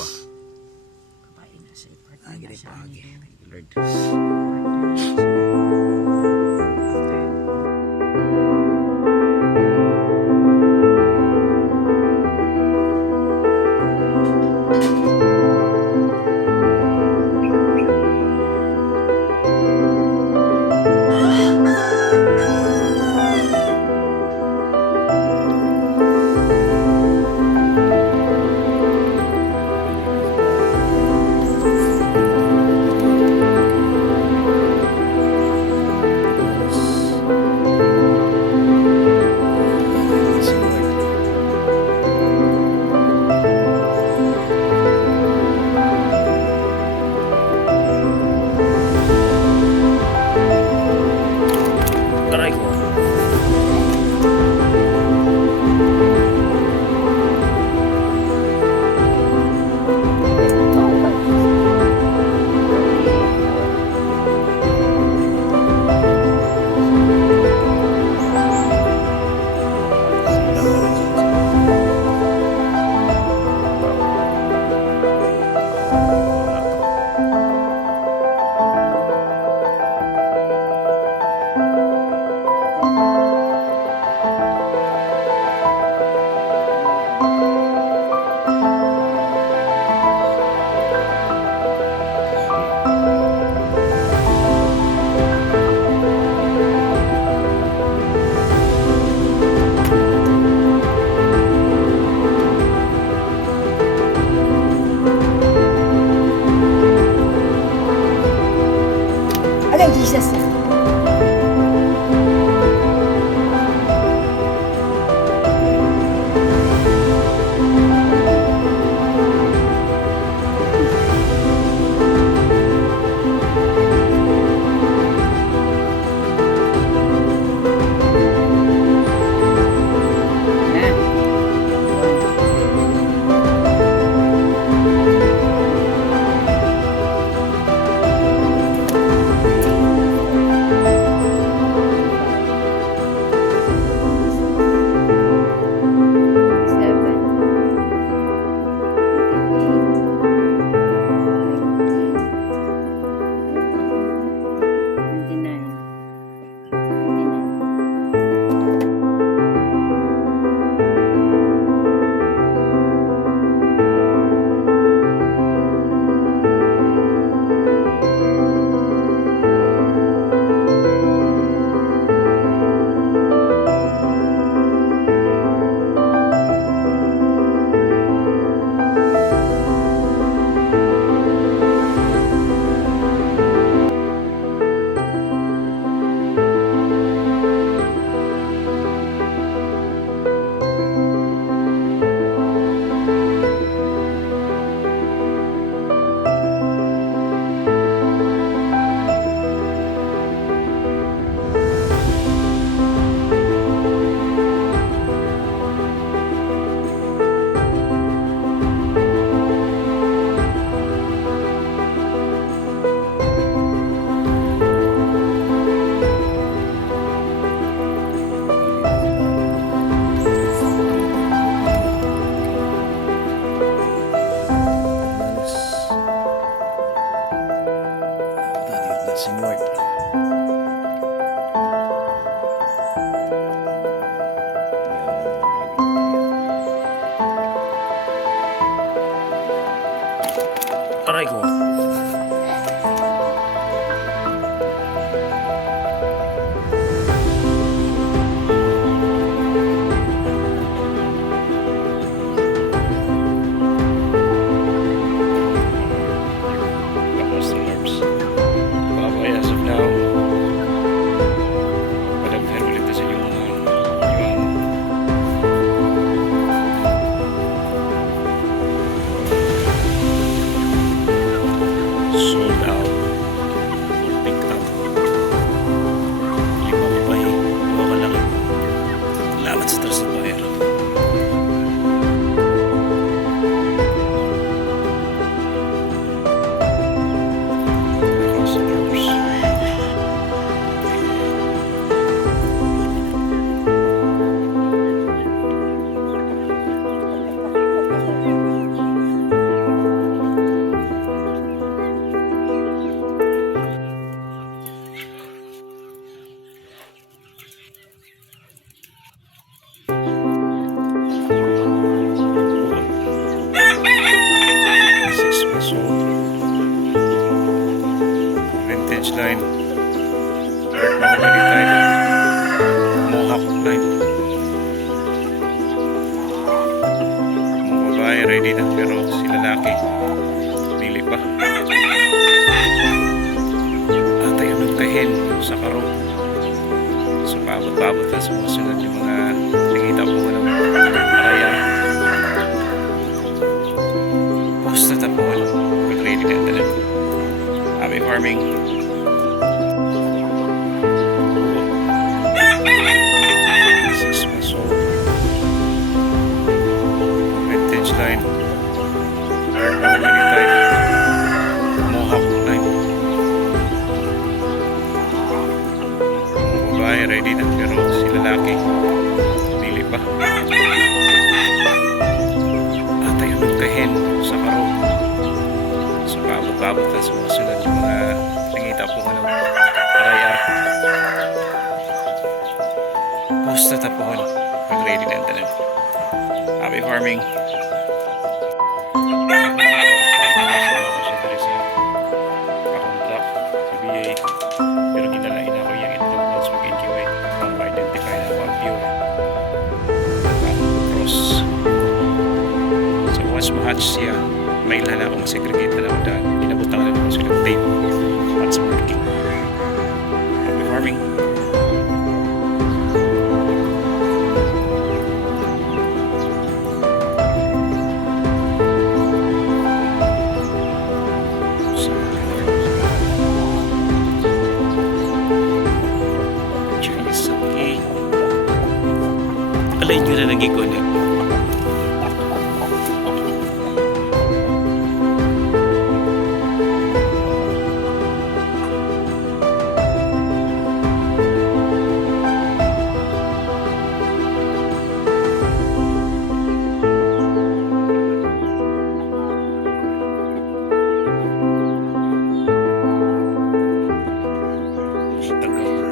ba? Kabain na sa ipart. Gini pagi. Lord. Aray ko. Alay, Jesus! Lord. Aray ko. Sold out. Full pick up. 5 babae, 2 kalaki. Salamat sa trusted buyer. pa. At ayun ang tahin sa karo. So paabot-paabot na sumusunod yung mga nakita ko ng araya. Post na tapon. Pag-ready na tanan. Happy farming. 6 months old. Vintage line. Mahogany type. Mohawk line. Yung babae ready na pero si lalaki pili pa. At ayun ang tahin sa karo. So paabot-paabot na sumusunod yung mga nakita po ko ng arayar. Post na tapon. Pag-ready na tanan. Happy farming. Pero kinalain ako yung itlog once mag-incubi para ma-identify na ako ang pure cross. So once ma-hatch siya, may ilan akong segregate na lang dahil inabutang na naman silang tape para sa marking. Happy farming. Alay nyo na nag-i-connect. Tagal.